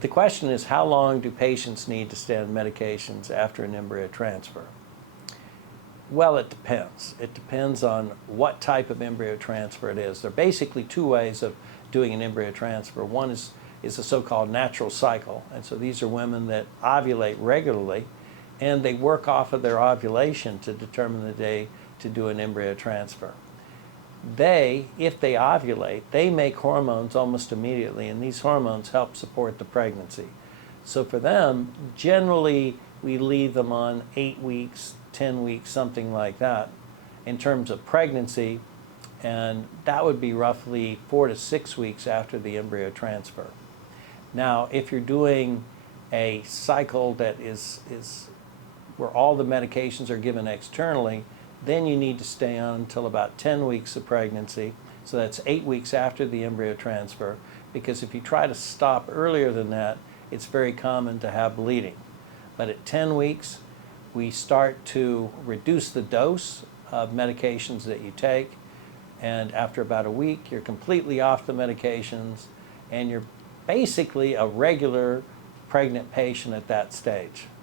The question is, how long do patients need to stay on medications after an embryo transfer? Well, it depends. It depends on what type of embryo transfer it is. There are basically two ways of doing an embryo transfer. One is a so-called natural cycle, and so these are women that ovulate regularly, and they work off of their ovulation to determine the day to do an embryo transfer. If they ovulate, they make hormones almost immediately, and these hormones help support the pregnancy. So for them, generally, we leave them on 8 weeks, 10 weeks, something like that, in terms of pregnancy, and that would be roughly 4 to 6 weeks after the embryo transfer. Now, if you're doing a cycle that is where all the medications are given externally, then you need to stay on until about 10 weeks of pregnancy. So that's 8 weeks after the embryo transfer, because if you try to stop earlier than that, it's very common to have bleeding. But at 10 weeks, we start to reduce the dose of medications that you take, and after about a week, you're completely off the medications, and you're basically a regular pregnant patient at that stage.